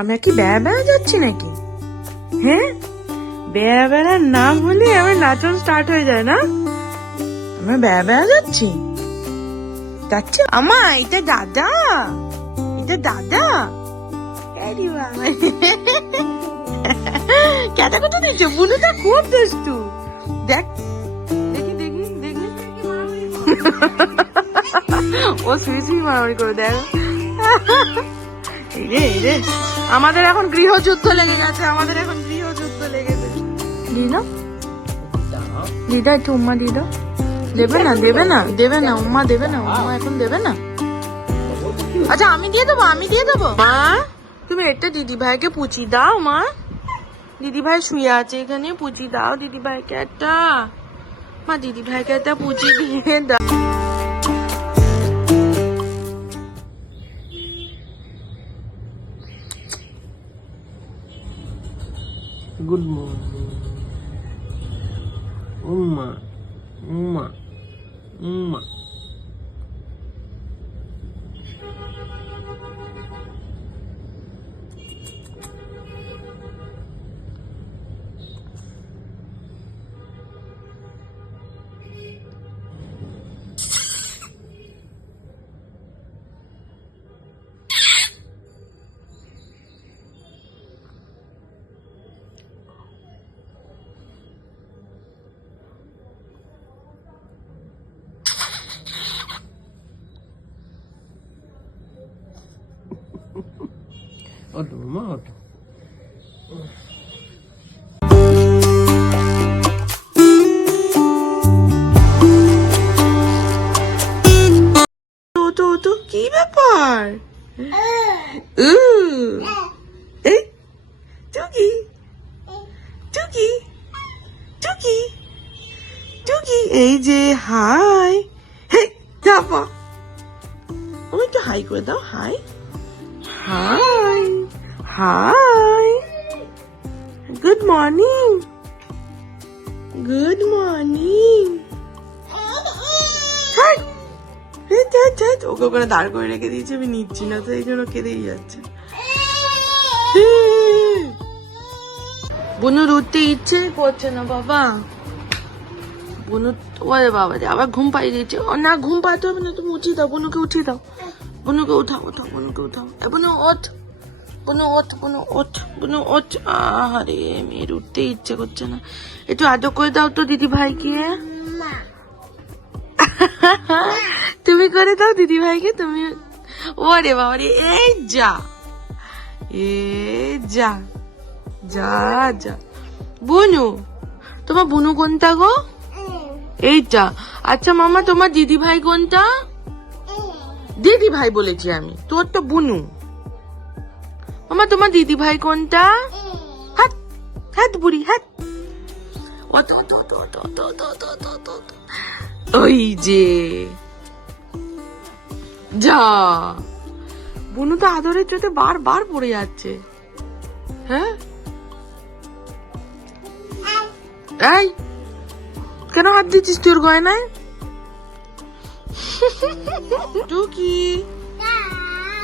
আমরা কি বেড়া বেড়া যাচ্ছি নাকি? হ্যাঁ, বেড়া বেড়ার নাম হলে আমার নাচন স্টার্ট হয়ে যায় না? আমরা বেড়া বেড়া যাচ্ছি। যাচ্ছে আমা, এটা দাদা, এটা দাদা। কেটা কত দিচ্ছে বুনুটা, খুব দুষ্টু। দেখ, দেখি দেখি দেখি, ও সুই সুই মারামারি করে দেখ। এই রে এই রে, আমাদের এখন গৃহযুদ্ধ লেগে গেছে, আমাদের এখন গৃহযুদ্ধ লেগেছে। দিদা দিদা একটু উম্মা দিদা। দেবে না দেবে না দেবে না উম্মা দেবে না, উম্মা এখন দেবে না। আচ্ছা আমি দিয়ে দেবো, আমি দিয়ে দেবো। মা তুমি একটা দিদি ভাইকে পুচি দাও। মা দিদি ভাই শুয়ে আছে এখানে, পুচি দাও দিদি ভাইকে একটা। মা দিদি ভাইকে একটা পুচি দিয়ে দাও। গুড মর্নিং উম্মা উম্মা উম্মা। ওঠো মা ওঠো। তো কি ব্যাপার? এই টুকি টুকি টুকি টুকি, এই যে হাই। হেই দাপা, ও একটু হাই করে দাও। Hi hi hi, good morning good morning. Hi, okay ওখানে দাঁড় করে রেখে দিয়েছে, আমি নিচ্ছি না তো এই জন্য কেঁদেই যাচ্ছে। বুনুর উঠতে ইচ্ছে করছে না বাবা। বুনু ওরে বাবা রে, আবার ঘুম পাই দিয়েছে। না ঘুম পাইতে হবে না, তুমি উঠিয়ে দাও, বুনুকে উঠিয়ে দাও। বুনুকে উঠাও উঠাও, বুনুকে উঠাও। বুনু ওঠ, বুনু ওঠ, বুনু ওঠ, বুনু ওঠ। আরে মেয়ের উঠতে ইচ্ছে করছে না, একটু আদর করে দাও তো দিদি ভাইকে। তুমি করে দাও দিদি ভাইকে তুমি। ওরে বাবা রে, এই যা এ যা যা যা। বুনু, তোমার বুনু কোনটা গো? এইটা। আচ্ছা মামা তোমার দিদি ভাই কোনটা? দিদি ভাই বলেছি আমি, তোর তো বুনু। মামা তোমার দিদি ভাই কোনটা? হাত হাত বুড়ি হাত। ওই যে যা, বুনু তো আদরের চোটে বারবার পড়ে যাচ্ছে। হ্যাঁ এই কেন হাত দিচ্ছিস তোর গয়নায়? টুকি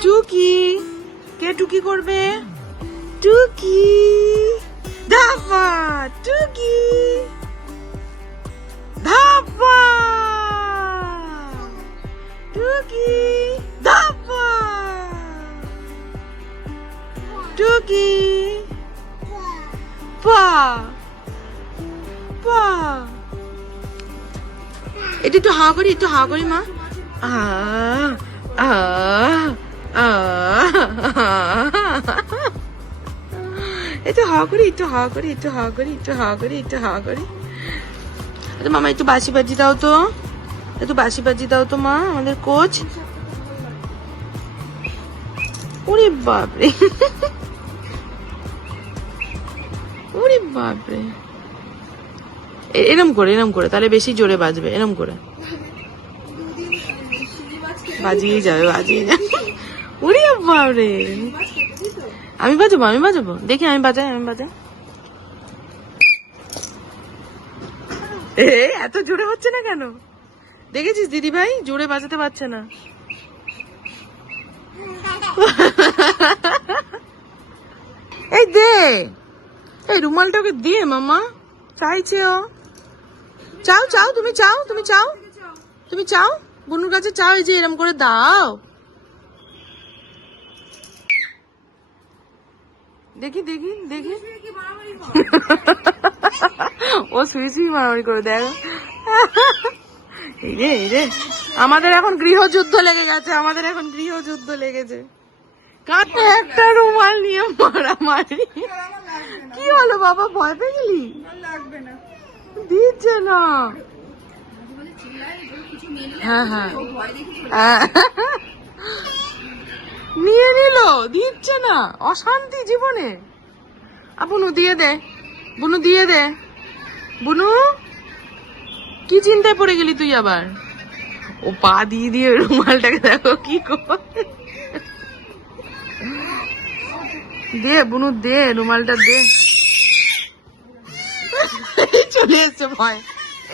টুকি, কে টুকি করবে? টুকি ধাপা, টুকি ধাপা, টুকি ধাপা, টুকি পা পা। এটা একটু হাওয়া করি, একটু হাওয়া করি মা। একটু হাওয়া করি, একটু হাওয়া করি, একটু হাওয়া করি, একটু হাওয়া করি, একটু হাওয়া করি। আচ্ছা মামা একটু বাসি বাজি দাও তো, একটু বাসি বাজি দাও তো মা, আমাদের কোচ। ওরে বাপরে, ওরে বাপরে। এরম করে তাহলে বেশি জোরে বাজবে, এরম করে বাজিয়ে যাবে, বাজিয়ে যাবে। ওরে বাপরে, আমি বাজাবো দেখি, আমি বাজাই। এত জোরে হচ্ছে না কেন? দেখেছিস দিদি ভাই জোরে বাজাতে পারছে না। এই দে, এই রুমালটাকে দিয়ে মামা চাইছে ও। চাও চাও, তুমি চাও, তুমি চাও, তুমি চাও, বুনুর কাছে চাও, এই যে এরম করে দাও। দেখি দেখি দেখি, ও শুয়ে শুয়ে মারামারি করে দেখ। এই রে এই রে, আমাদের এখন গৃহযুদ্ধ লেগে গেছে, আমাদের এখন গৃহযুদ্ধ লেগেছে। কাছে একটা রুমাল নিয়ে মারামারি। কি হলো বাবা, ভয় পেয়ে গেলি? দিচ্ছে না। হ্যাঁ হ্যাঁ, নিয়ে নিল, দিচ্ছে না, অশান্তি জীবনে। বুনু দিয়ে দে, বুনু দিয়ে দে। বুনু কি চিন্তায় পড়ে গেলি তুই আবার? ও পা দিয়ে দিয়ে রুমালটাকে দেখো কি করে। দে বুনু দে, রুমালটা দে। চলে এসছে ভয়।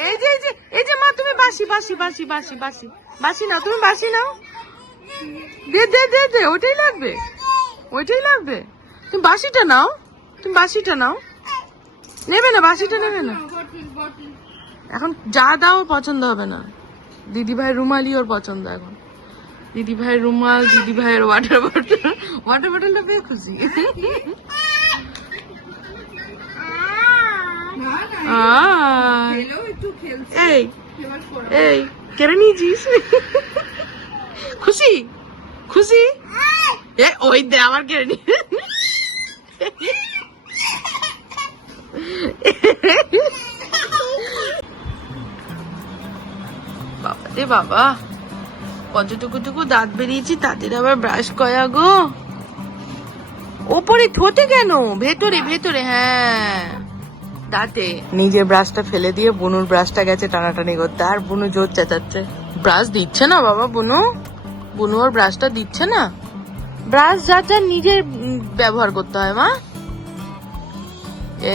এই যে এই যে এই যে মা, তুমি বাসি বাসি বাসি বাসি বাসি বাসি নাও, তুমি বাসি নাও। দে দে দে দে, ওইটাই লাগবে, ওইটাই লাগবে। তুমি বাসিটা নাও, তুমি বাসিটা নাও। নেবে না, বাসিটা নেবে না। এখন যা দাও পছন্দ হবে না। দিদি ভাইয়ের রুমালই ওর পছন্দ এখন। দিদি ভাইয়ের রুমাল, দিদি ভাইয়ের ওয়াটার বটল, ওয়াটার বটলটা পেয়ে খুশি। এই এই কেড়ে নিয়েছিস? খুশি খুশি? এ ওই দে, আমার কেড়ে নি। বাবা রে বাবা, কতটুকু দাঁত বেরিয়েছি, তাদের আবার ব্রাশ করা গো। ওপরে ঠোঁটে কেন? ভেতরে ভেতরে, হ্যাঁ দাঁতে। নিজের ব্রাশটা ফেলে দিয়ে বুনুর ব্রাশটা গেছে টানাটানি করতে, আর বুনু জোর চেঁচাচ্ছে। ব্রাশ দিচ্ছে না বাবা, বুনু বুনু ওর ব্রাশটা দিচ্ছে না। ব্রাশ যার যার নিজের ব্যবহার করতে হয় মা।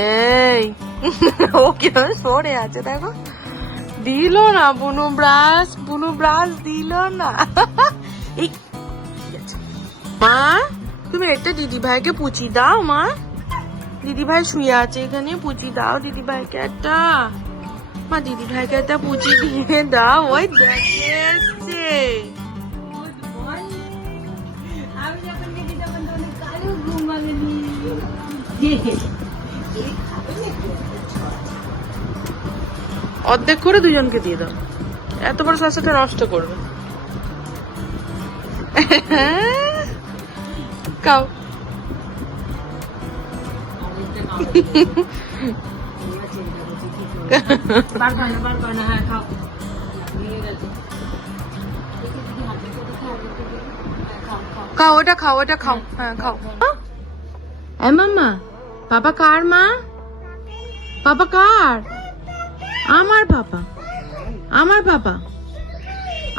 এই ও কিভাবে সরে আছে দেখো। দিল না বুনু ব্রাশ, বুনু ব্রাশ দিল না। এই মা, তুমি একটা দিদি ভাইকে পুচি দাও মা। দিদি ভাই শুয়ে আছে এখানে, পুচি দাও দিদি ভাইকে একটা। মা দিদি ভাইকে একটা পুচি দিয়ে দাও। ওই দেখে এসছে। অর্ধেক করে দুজনকে দিয়ে দাও, এত বড় শসাটা নষ্ট করবে। খাও। খাও ওটা, খাও ওটা, খাও। হ্যাঁ খাও। মাম্মা, পাপা কার মা? পাপা কার? আমার পাপা, আমার পাপা,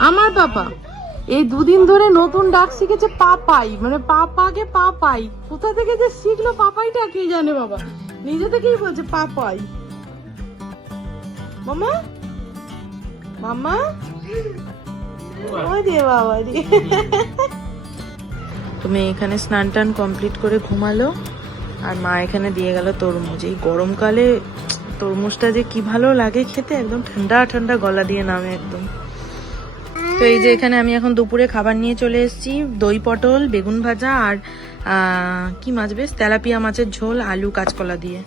আমার পাপা। এই দুদিন ধরে নতুন ডাক শিখেছে পাপাই, মানে পাপাকে পাপাই। কোথা থেকে যে শিখলো পাপাইটা কে জানে বাবা, নিজে থেকেই বলছে পাপাই। মামা মামা, ওরে বাবা রে। তুমি এখানে স্নান টান কমপ্লিট করে ঘুমালো, আর মা এখানে দিয়ে গেল তরমুজ। এই গরমকালে তরমুজটা যে কি ভালো লাগে খেতে, একদম ঠান্ডা ঠান্ডা গলা দিয়ে নামে একদম। তো এই যে এখানে আমি এখন দুপুরে খাবার নিয়ে চলে এসেছি, দই পটল, বেগুন ভাজা, আর কি মাছ বেশ, তেলাপিয়া মাছের ঝোল, আলু কাঁচকলা দিয়ে।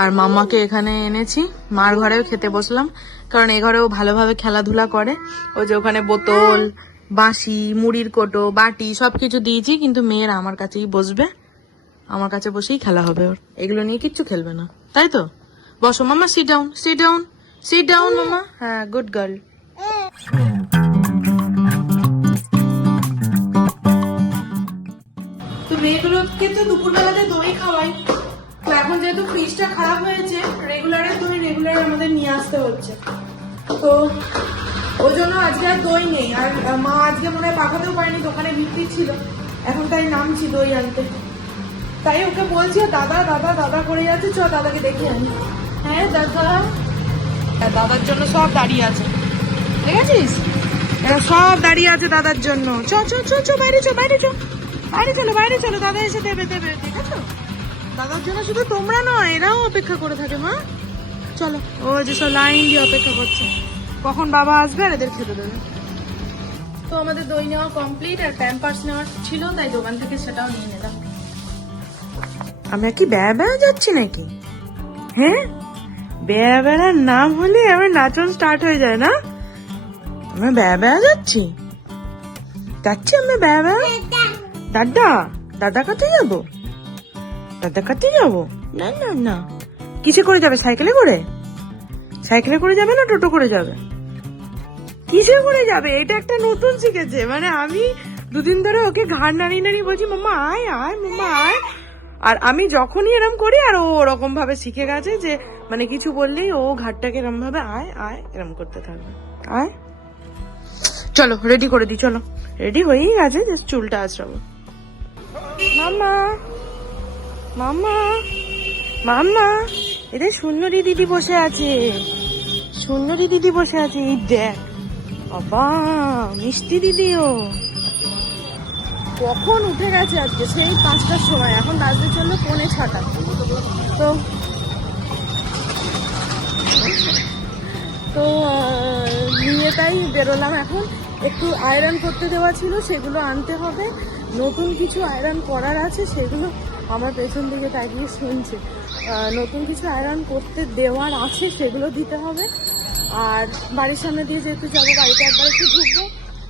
আর মাম্মাকে এখানে এনেছি, মার ঘরেও খেতে বসলাম, কারণ এ ঘরেও ভালোভাবে খেলাধুলা করে। ওই যে ওখানে বোতল, বাঁশি, মুড়ির কোটো, বাটি সবকিছু দিয়েছি, কিন্তু মেয়ের আমার কাছেই বসবে, আমার কাছে বসেই খেলা হবে ওর। এগুলো নিয়ে কিচ্ছু খেলবে না, তাই তো? বসো মাম্মা, sit down, sit down, sit down মাম্মা। হ্যাঁ, গুড গার্ল। তো মেয়েগুলোকে তো দুপুরবেলাতে দই খাওয়াই, তো এখন যেহেতু ফ্রিজটা খারাপ হয়েছে, রেগুলারে দই রেগুলার আমাদের নিয়ে আসতে হচ্ছে। তো ওই জন্য আজকে আর দই নেই, আর মা আজকে মনে হয় পাঠাতেও পারেনি, দোকানে বিক্রি ছিল, এখন তাই নামছি দই আনতে। তাই ওকে বলছি, দাদা দাদা দাদা করে যাচ্ছে, চ দাদাকে দেখে আনি। হ্যাঁ দাদা, দাদার জন্য সব দাঁড়িয়ে আছে, দেখেছিস? এরা সব দাঁড়িয়ে আছে দাদার জন্য। চ চ চ চ, বাইরে চ, বাইরে চ, বাইরে চলো, বাইরে চলো, দাদা এসে দেবে দেবে, ঠিক আছে? দাদার জন্য শুধু তোমরা নয়, এরাও অপেক্ষা করে থাকে মা। চলো, ও যে সব লাইন দিয়ে অপেক্ষা করছে কখন বাবা আসবে আর এদের খেতে দেবে। তো আমাদের দই নেওয়া কমপ্লিট, আর প্যাম্পার্স নেওয়ার ছিল, তাই দোকান থেকে সেটাও নিয়ে নিলাম। আমরা কি বেড়া বেড়া যাচ্ছি নাকি? হ্যাঁ, বেড়া বেড়ার নাম হলে আমার নাচন স্টার্ট হয়ে যায় না? আমরা বেড়া বেড়া যাচ্ছি, আমরা বেড়া বেড়া। দাদা, দাদা কাছে যাবো, দাদা কাছে যাবো? না না না, কিসে করে যাবে? সাইকেলে করে? সাইকেলে করে যাবে না টোটো করে যাবে? কিসে করে যাবে? এটা একটা নতুন শিখেছে, মানে আমি দুদিন ধরে ওকে ঘাড় নাড়িয়ে নাড়িয়ে বলছি মাম্মা আয় আয়, মাম্মা আয়। আর আমি যখনই এরম করি আর ও ওরকম ভাবে শিখে গেছে যে মানে কিছু বললেই ও ঘাটটাকে এরম ভাবে আয় আয় এরম করতে থাকবে। আয়, চলো রেডি করে দিই, চলো। রেডি হয়েই গেছে, জাস্ট চুলটা আঁচড়াবো। মাম্মা, মাম্মা, মাম্মা, এটা সুন্দরী দিদি বসে আছে, সুন্দরী দিদি বসে আছে। এই দেখ বাবা, মিষ্টি দিদিও কখন উঠে গেছে আজকে, সেই 5টার সময়, এখন বাজতে চললো 5:45। তো নিয়ে তাই বেরোলাম। এখন একটু আয়রন করতে দেওয়া ছিল, সেগুলো আনতে হবে। নতুন কিছু আয়রন করার আছে, সেগুলো আমার পেছন দিকে তাকিয়ে শুনছে। নতুন কিছু আয়রন করতে দেওয়ার আছে, সেগুলো দিতে হবে। আর বাড়ির সামনে দিয়ে যেহেতু যাবো, বাড়িতে একবার একটু ঢুকবো,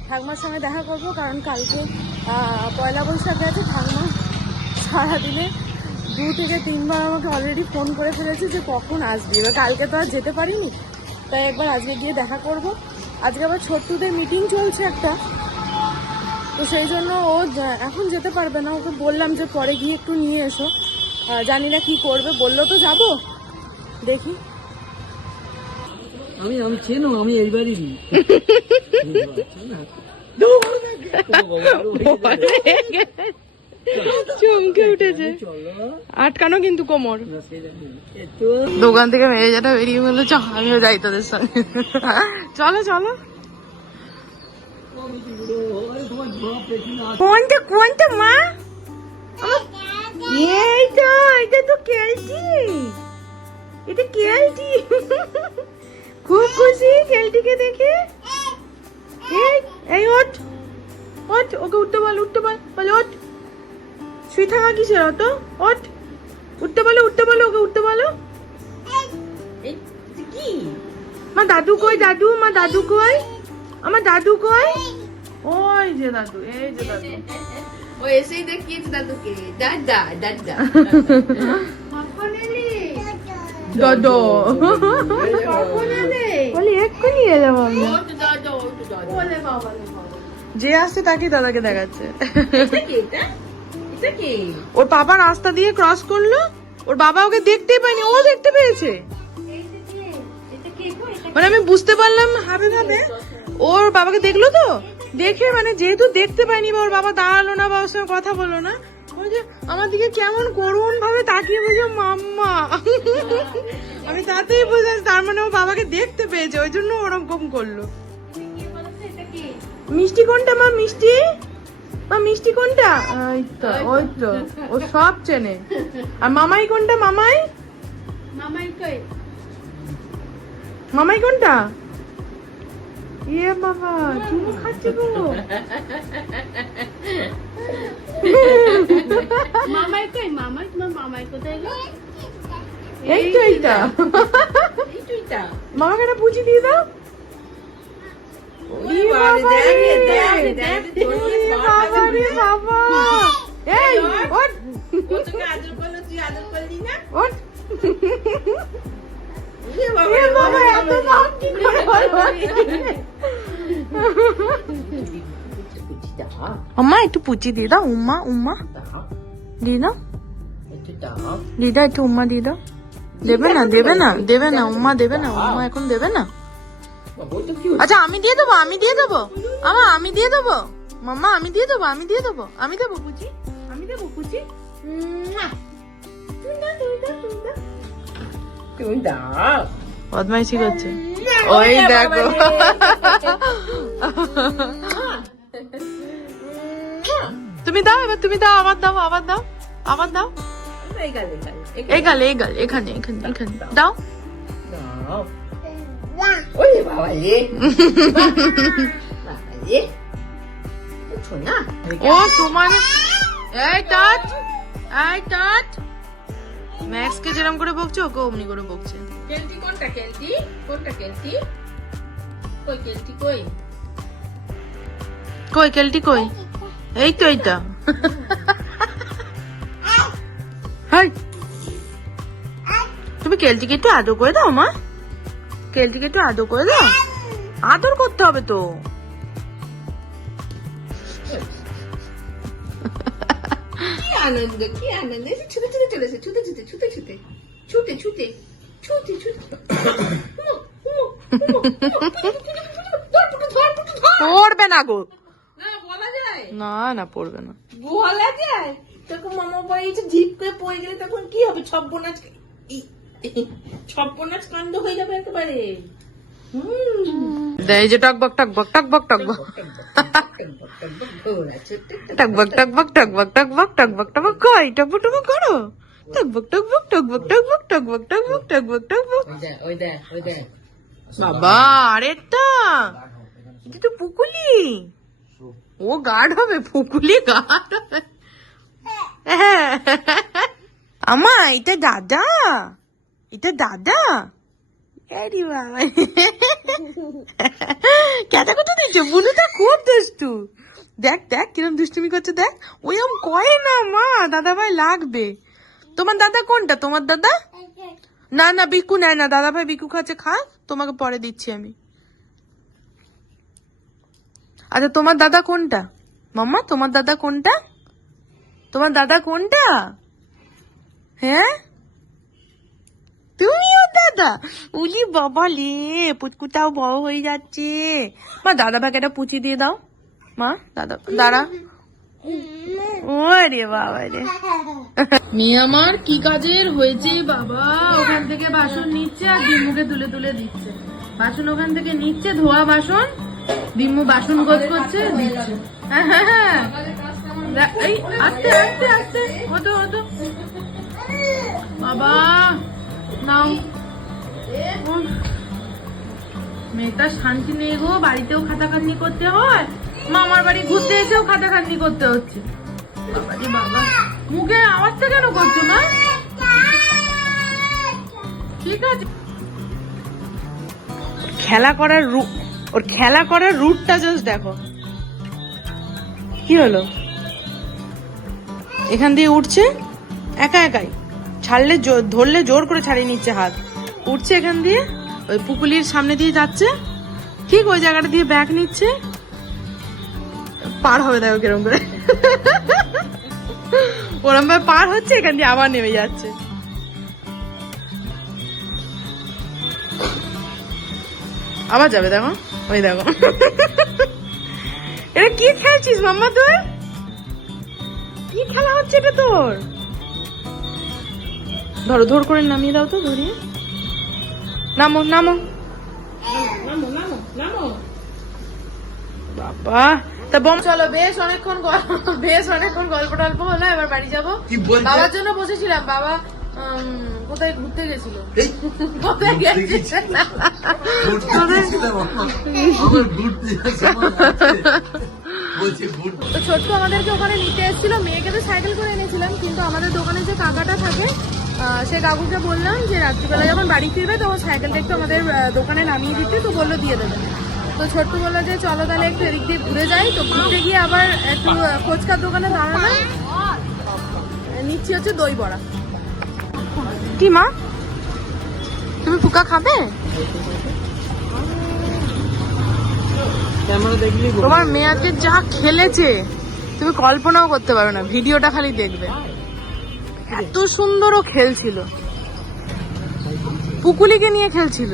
ঠাকুমার সঙ্গে দেখা করবো, কারণ কালকে পয়লা বৈশাখ আছে। ঠাকুমা সারাদিনে 2 থেকে 3 বার আমাকে অলরেডি ফোন করে ফেলেছে যে কখন আসবি। এবার কালকে তো আর যেতে পারিনি, তাই একবার আজকে গিয়ে দেখা করব। আজকে আবার ছোট্টুদের মিটিং চলছে একটা, তো সেই জন্য ও এখন যেতে পারবে না। ওকে বললাম যে পরে গিয়ে একটু নিয়ে এসো, জানি না কি করবে, বললো তো যাবো, দেখি। আমি চেনো, আমি এইবারই চমকে উঠেছে, আটকানো কিন্তু কোমর। দোকান থেকে মেরে যাটা বেরিয়ে বললো চ আমিও যাই তোদের সঙ্গে। চলো চলো। কোনটা কোনটা মা? এইটা, এটা তো কেলটি, এটা কেলটি। খুব খুশি কেলটিকে দেখে। এই ওঠ ওঠ, ওকে উঠতে বল, উঠতে বল, বলে ওঠ। শুয়ে থাকা কিসের অত? ওঠ, উঠতে বলো, উঠতে বলো, ওকে উঠতে বলো। মা দাদু কই? দাদু, মা দাদু কই? আমার দাদু কই? ওই যে দাদু, এই যে দাদু। ও এসেই দেখিয়েছে দাদুকে, দাদা দাদা। দাদু বলি এক্ষুনি এলাম আমরা। যে আসছে তাকে দাদাকে দেখাচ্ছে। ওর বাবা রাস্তা দিয়ে ক্রস করলো, ওর বাবা ওকে দেখতেই পায়নি, ও দেখতে পেয়েছে। মানে আমি বুঝতে পারলাম ভাবে ভাবে ওর বাবাকে দেখলো, তো দেখে মানে যেহেতু দেখতে পায়নি বা ওর বাবা দাঁড়ালো না বা ওর সঙ্গে কথা বললো না, আমার দিকে কেমন করুণ ভাবে তাকিয়ে বলছে মাম্মা। আমি তাতেই বুঝেছি তার মানে ও বাবাকে দেখতে পেয়েছে, ওই জন্য ওরকম করলো। মিষ্টি কোনটা মা? মিষ্টি মা, মিষ্টি কোনটা? ওই তো, ওই তো, ও সব চেনে। আর মামাই কোনটা? মামাই, মামাই কই? মামাই কোনটা? ইয়ে বাবা, চুমু খাচ্ছে গো। মামাই কই? মামাই, তোমার মামাই কোথায় গো? এই তো, এইটা। এই তুইটা মামাকে একটা পুচি দিয়ে দাও। ওরে বাবা রে, দেখ দেখ বাবা রে বাবা, এই ওঠ, ও তোকে আদর করলো, তুই আদর করলি না? ওঠ। এ বাবা, এ বাবা, এত নাম কি করে হলো? আম্মা একটু পুচি দিয়ে দাও, উম্মা উম্মা দিয়ে দাও, দিদা একটু উম্মা দিয়ে দাও। দেবে না, দেবে না, দেবে না, উম্মা দেবে না, উম্মা এখন দেবে না। আচ্ছা আমি দিয়ে দেবো, আমি দিয়ে দেবো, আমি দিয়ে দেবো, মাম্মা আমি দিয়ে দেবো, আমি দিয়ে দেবো, আমি দেবো পুচি, আমি দেবো পুচি। বদমাইশি করছে, ওই দেখো। তুমি দাও, এবার তুমি দাও, আবার দাও, আবার দাও, আবার দাও, এই গাল এখানে এখানে এখানে দাও। ওরে বাবা রে বাবা রে শোনা ও তোমার এই টাট ম্যাক্স কে যেরকম করে বকছো ওকে অমনি করে বকছে। কেলটি কোনটা কেলটি কই কেলটি কই কই কেলটি কই? এই তো এইটা। হাই তুমি কেলটিকে একটু আদর করে দাও মা, কেলটিকে একটু আদর করে দাও। আদর করতে হবে তো। কি আনন্দ ছুটে ছুটে চলেছে ছুটে পড়বে না গো, না বলা যায় না পড়বে না। বলা যায় তখন মামা বাড়িতে ঝিপ করে পড়ে গেলে তখন কি হবে? ছপ্পনাচ কাণ্ড হয়ে যাবে একেবারে। এই যে টকবক টকবক টকবক টকবক টকবক টকবক টকবক টকবক টকবক টকবক কই টকবক টকবক করো টকবক টকবক টকবক টকবক টকবক টকবক টকবক টকবক। ওই দেখ বাবা আরেকটা, এটা তো পুকুলি, ও গার্ড হবে, পুকুলি গার্ড হবে। আমা এটা দাদা, আরে বাবা কেটা কথা দিচ্ছ, বুনুটা খুব দুষ্টু। দেখ কিরম দুষ্টুমি করছে, দেখ ওইরকম কয় না মা, দাদা ভাই লাগবে। তোমার দাদা কোনটা? তোমার দাদা না বিকু নেয় না, দাদা ভাই বিকু খাচ্ছে, খা, তোমাকে পরে দিচ্ছি আমি। আচ্ছা তোমার দাদা কোনটা মাম্মা? তোমার দাদা কোনটা? হ্যাঁ তুমিও দাদা? উলি বাবা লে, পুচকুটাও বড় হয়ে যাচ্ছে। মা দাদা ভাইকে একটা পুচি দিয়ে দাও মা, দাঁড়া। ওরে বাবা রে, মেয়ে আমার কি কাজের হয়েছে বাবা। ওখান থেকে বাসন নিচ্ছে আর দিম্মুকে তুলে দিচ্ছে। বাসন ওখান থেকে নিচ্ছে, ধোয়া বাসন, দিম্মু বাসন গোছ করছে, দিচ্ছে। হ্যাঁ এই আস্তে হতো বাবা নাও। মেয়েটা শান্তি নেই গো, বাড়িতেও খাটাখাটনি করতে হয়, মামার বাড়ি ঘুরতে এসেও খাটাখাটনি করতে হচ্ছে। বাবা মুখে আওয়াজটা কেন করছো না? ঠিক আছে, ওর খেলা করার রুটটা জাস্ট দেখো। কি হলো? এখান দিয়ে উঠছে একাই, ছাড়লে ধরলে জোর করে ছাড়িয়ে নিচ্ছে হাত, উঠছে এখান দিয়ে, ওই পুকুলির সামনে দিয়ে যাচ্ছে, ঠিক ওই জায়গাটা দিয়ে ব্যাগ নিচ্ছে, পার হবে দেখো কিরম করে, ওরম ভাবে পার হচ্ছে, এখান দিয়ে আবার নেমে যাচ্ছে। আবার যাবে, দেখো ওই দেখো। এটা কি খেলছিস মাম্মা? তুই কি খেলা হচ্ছে এটা তোর? ধর করে নামিয়ে দাও তো, ধরিয়ে নামো বাবা। তা বম চলো, বেশ অনেকক্ষণ গল্প টল্প হলো, এবার বাড়ি যাবো। বাবার জন্য বসেছিলাম, বাবা কোথায় ঘুরতে গেছিল, কোথায় গেছে তো ছোট্ট আমাদেরকে ওখানে নিতে এসেছিল, মেয়েকে তো সাইকেল করে এনেছিলাম, কিন্তু আমাদের দোকানে যে কাকাটা থাকে সে কাকুকে বললাম যে রাত্রিবেলা যখন বাড়ি ফিরবে তখন সাইকেলটা একটু আমাদের দোকানে নামিয়ে দিতে, তো বললো দিয়ে দেবে। তো ছোট্ট বললো যে চলো তাহলে একটু এদিক দিয়ে ঘুরে যাই। তো ঘুরতে গিয়ে আবার একটু ফুচকার দোকানে দাঁড়ালাম, নিচ্ছি হচ্ছে দই বড়া। কি মা তুমি ফুকা খাবে? তোমার মেয়ে আজকে যা খেলেছে তুমি কল্পনাও করতে পারো না, ভিডিওটা খালি দেখবে, এত সুন্দর ও খেলছিল, পুকুলিকে নিয়ে খেলছিল।